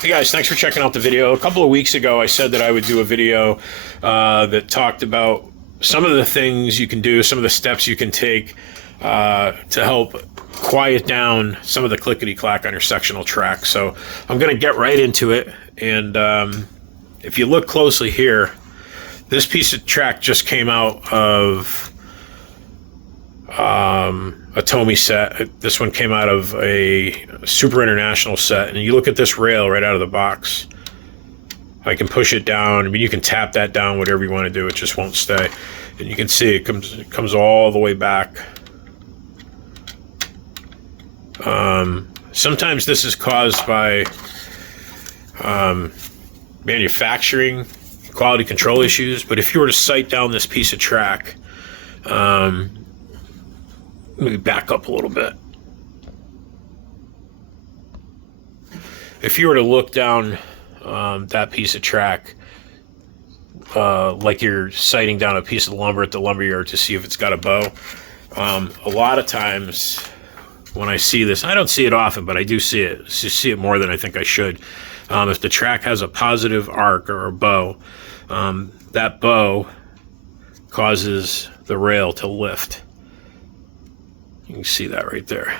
Hey guys, thanks for checking out the video. A couple of weeks ago, I said that I would do a video that talked about some of the things you can do, some of the steps you can take to help quiet down some of the clickety-clack on your sectional track. So I'm going to get right into it. And if you look closely here, this piece of track just came out of a Tomy set. This one came out of a Super International set, and you look at this rail right out of the box. I can push it down. I mean, you can tap that down, whatever you want to do. It just won't stay. And you can see it comes all the way back. Sometimes this is caused by manufacturing quality control issues, but if you were to sight down this piece of track, let me back up a little bit. If you were to look down that piece of track, like you're sighting down a piece of lumber at the lumberyard to see if it's got a bow, a lot of times when I see this, I don't see it often, but I do see it. I see it more than I think I should. If the track has a positive arc or a bow, that bow causes the rail to lift. You can see that right there.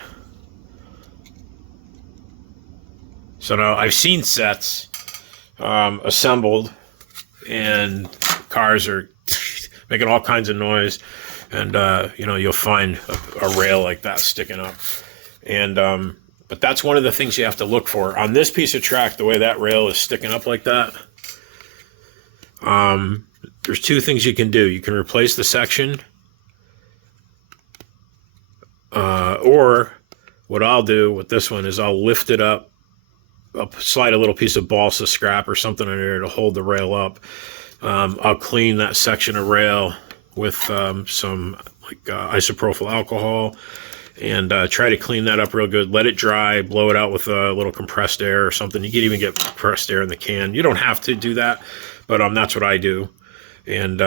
So now I've seen sets assembled and cars are making all kinds of noise, and you know, you'll find a rail like that sticking up. And but that's one of the things you have to look for. On this piece of track, the way that rail is sticking up like that, there's two things you can do. You can replace the section, or what I'll do with this one is I'll lift it up. I'll slide a little piece of balsa scrap or something in there to hold the rail up. I'll clean that section of rail with some isopropyl alcohol and try to clean that up real good. Let it dry, blow it out with a little compressed air or something. You can even get compressed air in the can. You don't have to do that, but that's what I do. And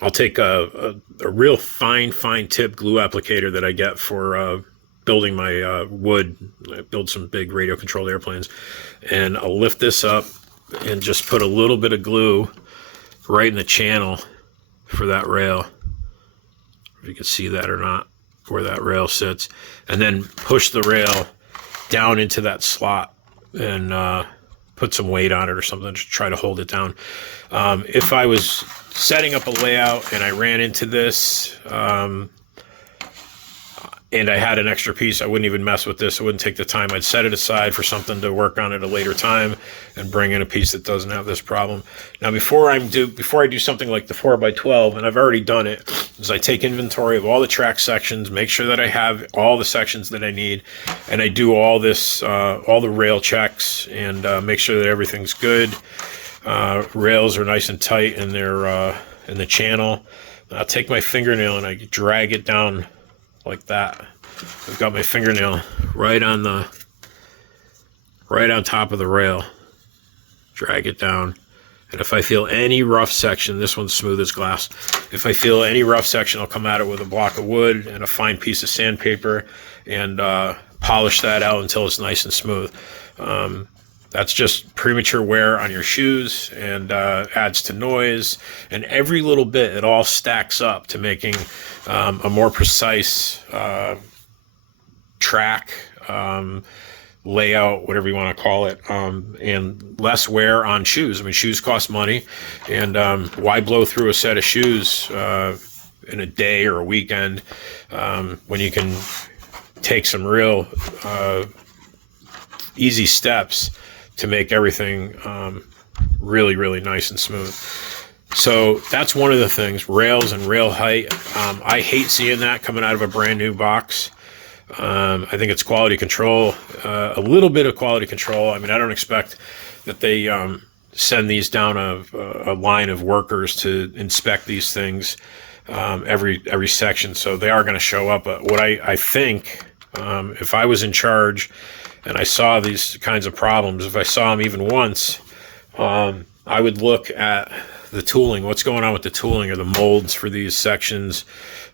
I'll take a real fine tip glue applicator that I get for building my wood. I build some big radio controlled airplanes, and I'll lift this up and just put a little bit of glue right in the channel for that rail. If you can see that or not, where that rail sits, and then push the rail down into that slot and put some weight on it or something to try to hold it down. If I was setting up a layout and I ran into this and I had an extra piece, I wouldn't even mess with this. I wouldn't take the time. I'd set it aside for something to work on at a later time and bring in a piece that doesn't have this problem. Now, before I do something like the 4x12, and I've already done it, is I take inventory of all the track sections, make sure that I have all the sections that I need, and I do all this, all the rail checks, and make sure that everything's good. Rails are nice and tight in their in the channel. I'll take my fingernail and I drag it down like that. I've got my fingernail right on top of the rail. Drag it down. And if I feel any rough section, this one's smooth as glass. If I feel any rough section, I'll come at it with a block of wood and a fine piece of sandpaper and polish that out until it's nice and smooth. That's just premature wear on your shoes and adds to noise. And every little bit, it all stacks up to making a more precise track, layout, whatever you want to call it, and less wear on shoes. I mean, shoes cost money, and why blow through a set of shoes in a day or a weekend when you can take some real easy steps to make everything really nice and smooth. So that's one of the things, rails and rail height. I hate seeing that coming out of a brand new box. I think it's quality control, a little bit of quality control. I mean, I don't expect that they send these down a line of workers to inspect these things every section. So they are going to show up. But what I think, if I was in charge and I saw these kinds of problems, if I saw them even once, I would look at the tooling. What's going on with the tooling or the molds for these sections?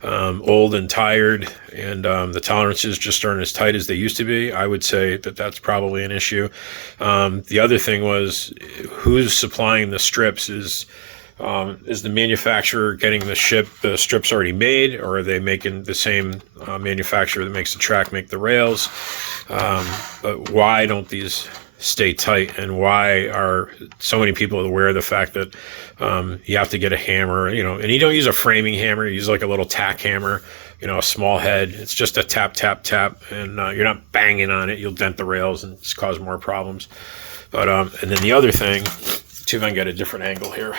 Old and tired, and the tolerances just aren't as tight as they used to be. I would say that that's probably an issue. The other thing was who's supplying the strips. Is the manufacturer getting the strips already made, or are they making the same manufacturer that makes the track make the rails? But why don't these stay tight, and why are so many people aware of the fact that you have to get a hammer, and you don't use a framing hammer, you use like a little tack hammer, a small head. It's just a tap, tap, tap, and you're not banging on it. You'll dent the rails and just cause more problems. But and then the other thing, see if I can get a different angle here.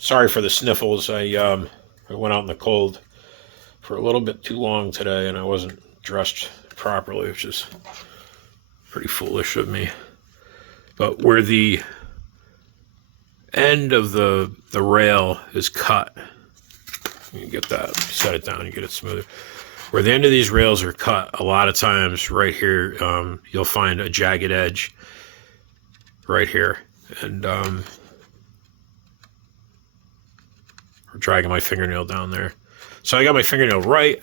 Sorry for the sniffles. I went out in the cold for a little bit too long today, and I wasn't dressed properly, which is pretty foolish of me. But where the end of the rail is cut, you get that, set it down, you get it smoother. Where the end of these rails are cut, a lot of times right here, you'll find a jagged edge right here. And I'm dragging my fingernail down there. So I got my fingernail right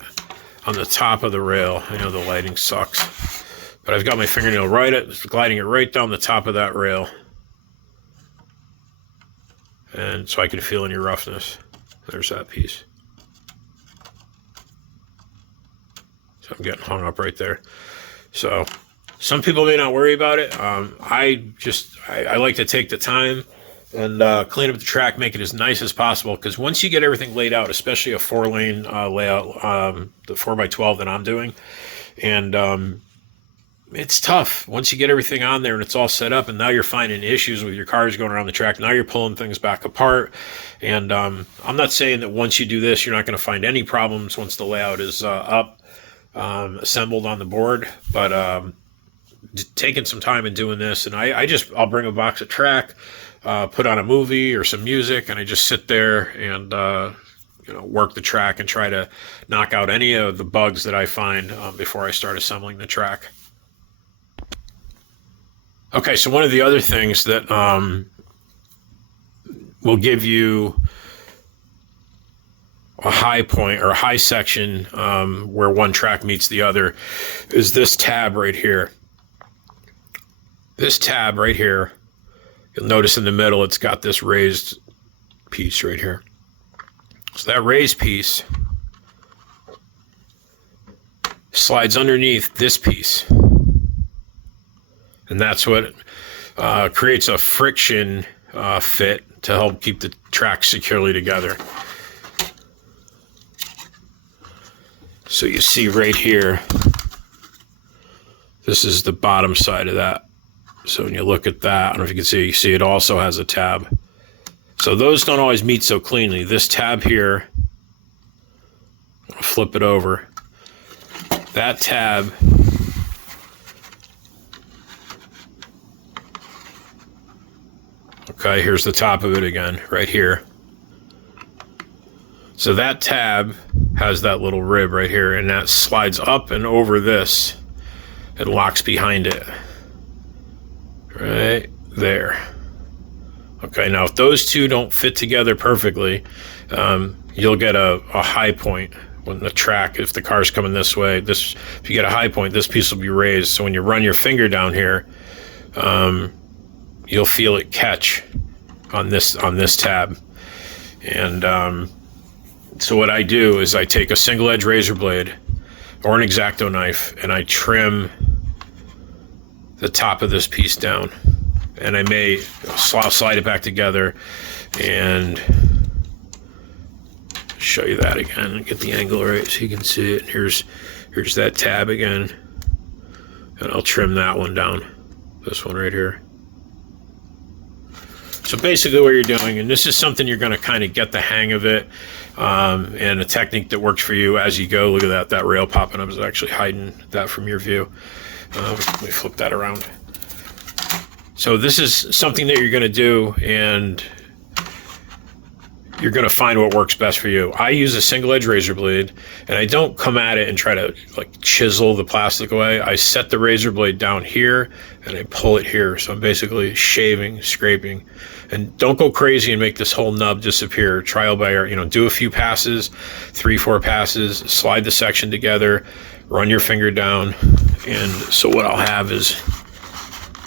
on the top of the rail. I know the lighting sucks, but I've got my fingernail gliding it right down the top of that rail. And so I can feel any roughness. There's that piece. So I'm getting hung up right there. So some people may not worry about it. I like to take the time and clean up the track, make it as nice as possible. Because once you get everything laid out, especially a 4-lane layout, the 4x12 that I'm doing, and it's tough once you get everything on there and it's all set up, and now you're finding issues with your cars going around the track. Now you're pulling things back apart. And I'm not saying that once you do this, you're not going to find any problems once the layout is up, assembled on the board. But taking some time and doing this, and I'll bring a box of track, put on a movie or some music, and I just sit there and work the track and try to knock out any of the bugs that I find before I start assembling the track. Okay, so one of the other things that will give you a high point or a high section where one track meets the other is this tab right here. This tab right here, you'll notice in the middle it's got this raised piece right here. So that raised piece slides underneath this piece. And that's what creates a friction fit to help keep the track securely together. So you see right here, this is the bottom side of that. So when you look at that, I don't know if you see it also has a tab. So those don't always meet so cleanly. This tab here, I'll flip it over. That tab okay, here's the top of it again, right here. So that tab has that little rib right here, and that slides up and over this and locks behind it. Right there. Okay, now if those two don't fit together perfectly, you'll get a high point when the track, if the car's coming this way, if you get a high point, this piece will be raised. So when you run your finger down here, you'll feel it catch on this tab. And so what I do is I take a single edge razor blade or an X-Acto knife, and I trim the top of this piece down, and I may slide it back together and show you that again, get the angle right so you can see it. Here's that tab again, and I'll trim that one down, this one right here. So basically what you're doing, and this is something you're going to kind of get the hang of it, and a technique that works for you as you go. Look at that rail popping up is actually hiding that from your view. Let me flip that around. So this is something that you're going to do, and you're going to find what works best for you. I use a single edge razor blade, and I don't come at it and try to like chisel the plastic away. I set the razor blade down here and I pull it here. So I'm basically shaving, scraping, and don't go crazy and make this whole nub disappear. Trial by error, do a few passes, 3-4 passes, slide the section together, run your finger down. And so what I'll have is,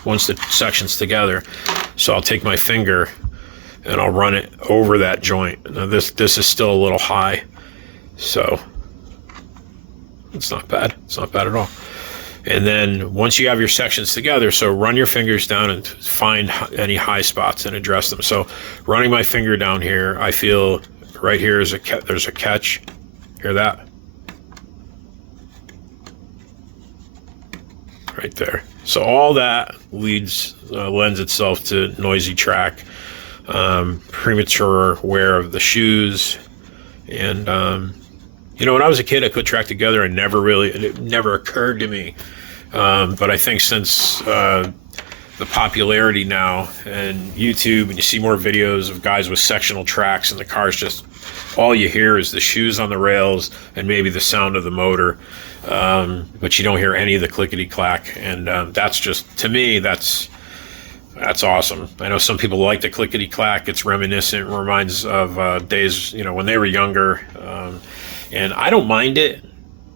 once the section's together, so I'll take my finger and I'll run it over that joint. Now this is still a little high, so it's not bad. It's not bad at all. And then once you have your sections together, so run your fingers down and find any high spots and address them. So running my finger down here, I feel right here is there's a catch. Hear that? Right there. So all that lends itself to noisy track, premature wear of the shoes. And, when I was a kid, I put track together and it never occurred to me. But I think since the popularity now and YouTube, and you see more videos of guys with sectional tracks, and the car's just, all you hear is the shoes on the rails and maybe the sound of the motor. But you don't hear any of the clickety clack. And that's just, to me, that's awesome. I know some people like the clickety clack. It's reminiscent, reminds of days, when they were younger. And I don't mind it,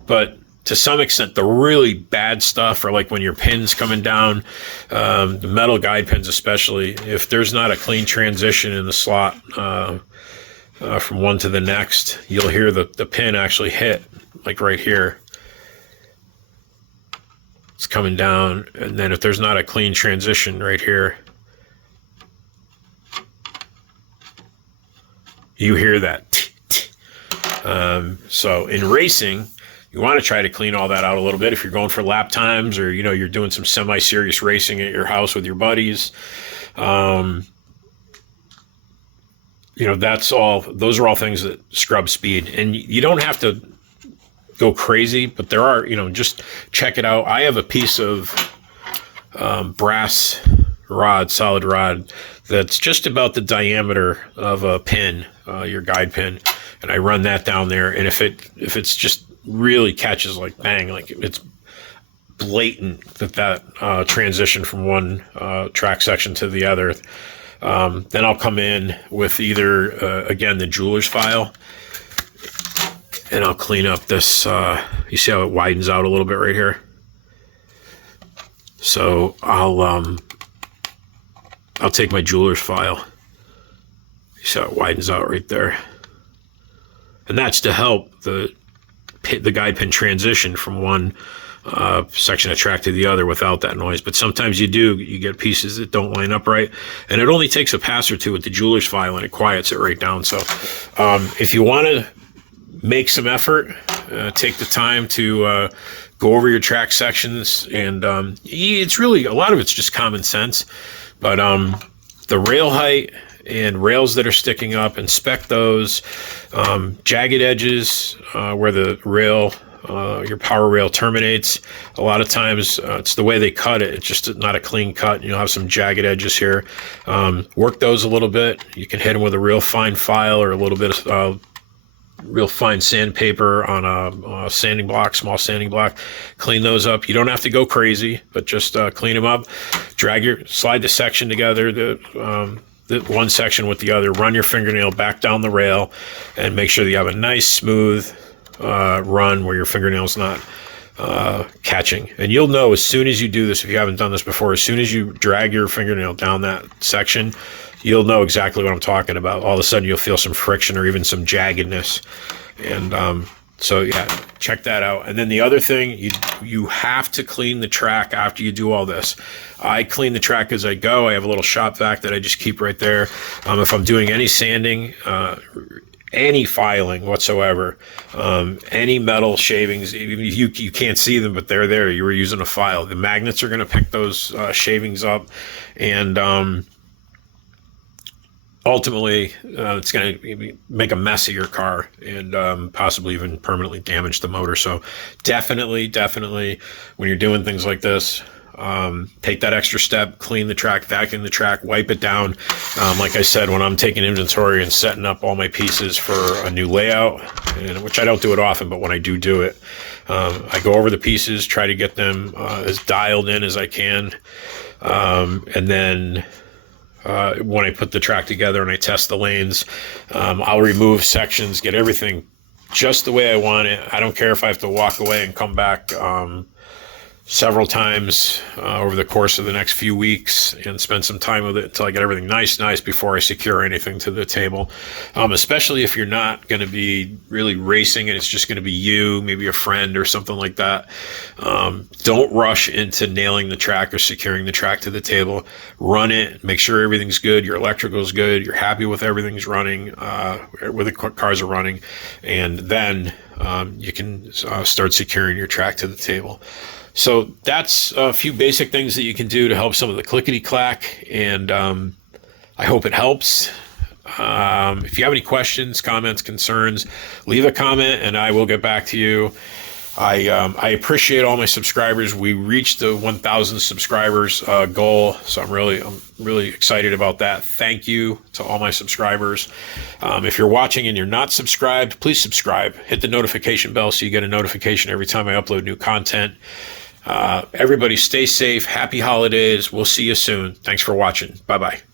but to some extent, the really bad stuff, or like when your pin's coming down, the metal guide pins especially, if there's not a clean transition in the slot from one to the next, you'll hear the pin actually hit, like right here. It's coming down, and then if there's not a clean transition right here, you hear that. So in racing, you want to try to clean all that out a little bit. If you're going for lap times, or you're doing some semi-serious racing at your house with your buddies, those are all things that scrub speed. And you don't have to go crazy, but there are, just check it out. I have a piece of brass rod, solid rod, that's just about the diameter of a pin, your guide pin, and I run that down there. And if it's just really catches, like bang, like it's blatant that transition from one track section to the other, then I'll come in with either again the jeweler's file, and I'll clean up this. You see how it widens out a little bit right here? So I'll take my jeweler's file. You see how it widens out right there? And that's to help the guide pin transition from one section of track to the other without that noise. But sometimes you get pieces that don't line up right, and it only takes a pass or two with the jeweler's file and it quiets it right down. So if you want to make some effort, take the time to go over your track sections, and it's really, a lot of it's just common sense, but the rail height and rails that are sticking up, inspect those. Jagged edges where the rail, your power rail terminates. A lot of times it's the way they cut it. It's just not a clean cut. You'll have some jagged edges here. Work those a little bit. You can hit them with a real fine file or a little bit of real fine sandpaper on a sanding block, small sanding block. Clean those up. You don't have to go crazy, but just clean them up. Slide the section together, the one section with the other. Run your fingernail back down the rail, and make sure that you have a nice smooth run where your fingernail's not catching. And you'll know as soon as you do this, if you haven't done this before, as soon as you drag your fingernail down that section, you'll know exactly what I'm talking about. All of a sudden you'll feel some friction or even some jaggedness. And so yeah, check that out. And then the other thing, you have to clean the track after you do all this. I clean the track as I go. I have a little shop vac that I just keep right there. If I'm doing any sanding, any filing whatsoever, any metal shavings, even if you can't see them, but they're there, you were using a file. The magnets are going to pick those shavings up, and ultimately it's going to make a mess of your car, and possibly even permanently damage the motor. So definitely when you're doing things like this, take that extra step, clean the track, vacuum the track, wipe it down. Like I said, when I'm taking inventory and setting up all my pieces for a new layout, which I don't do it often, but when I do it, I go over the pieces, try to get them as dialed in as I can. And then when I put the track together and I test the lanes, I'll remove sections, get everything just the way I want it. I don't care if I have to walk away and come back several times over the course of the next few weeks and spend some time with it until I get everything nice before I secure anything to the table. Especially if you're not going to be really racing and it's just going to be you, maybe a friend or something like that. Don't rush into nailing the track or securing the track to the table. Run it, make sure everything's good, your electrical's good, you're happy with everything's running, where the cars are running, and then you can start securing your track to the table. So that's a few basic things that you can do to help some of the clickety-clack, and I hope it helps. If you have any questions, comments, concerns, leave a comment and I will get back to you. I appreciate all my subscribers. We reached the 1,000 subscribers goal, so I'm really excited about that. Thank you to all my subscribers. If you're watching and you're not subscribed, please subscribe. Hit the notification bell so you get a notification every time I upload new content. Everybody stay safe. Happy holidays. We'll see you soon. Thanks for watching. Bye-bye.